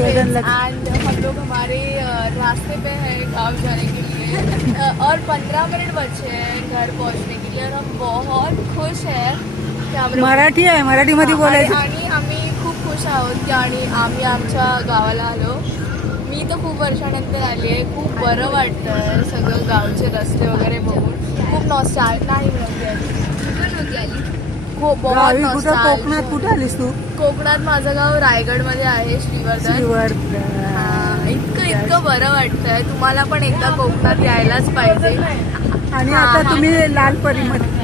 End हम लोग हमारे रास्ते पे हैं गांव जाने के लिए और 15 मिनट बचे हैं घर पहुंचने के लिए और हम बहुत खुश हैं की हम लोग मराठी आहे, मराठीमध्ये बोलायचं. आणि आम्ही खूप खुश आहोत की आणि आम्ही आमच्या गावाला आलो. मी तर खूप वर्षानंतर आली आहे. खूप बरं वाटतं सगळं गावचे रस्ते वगैरे बघून. खूप नॉस्टॅल्जिक नाही नव्हती आली हो बहुत गावी कुठं नॉस्टॅल्जिक. कोकणात कुठं आलीस तू? कोकणात माझं गाव रायगडमध्ये आहे श्रीवर्धन. इतकं बरं वाटतंय. तुम्हाला पण एकदा कोकणात यायलाच पाहिजे. आणि आता तुम्ही लालपरीमध्ये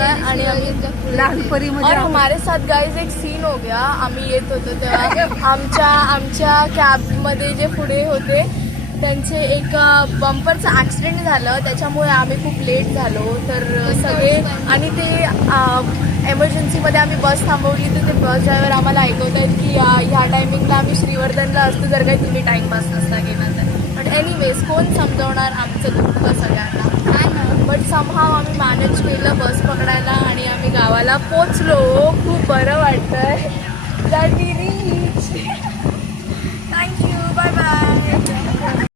आणि आम्ही लालपरीमध्ये और हमारे साथ गाइस एक सीन हो गया. आम्ही येत होतो तेव्हा आमच्या कॅबमध्ये जे पुढे होते त्यांचे एक बंपरचं ॲक्सिडेंट झालं. त्याच्यामुळे आम्ही खूप लेट झालो. तर सगळे आणि ते एमर्जन्सीमध्ये आम्ही बस थांबवली तर ते बस ड्रायव्हर आम्हाला ऐकवत आहेत की ह्या टायमिंगला आम्ही श्रीवर्धनला असतो जर काही तुम्ही टाईमपास नसता केला तर. बट एनिवेज कोण समजवणार आमचं दुःख सगळ्यांना. बट समहाव आम्ही मॅनेज केलं बस पकडायला आणि आम्ही गावाला पोचलो. खूप बरं वाटतंय. That we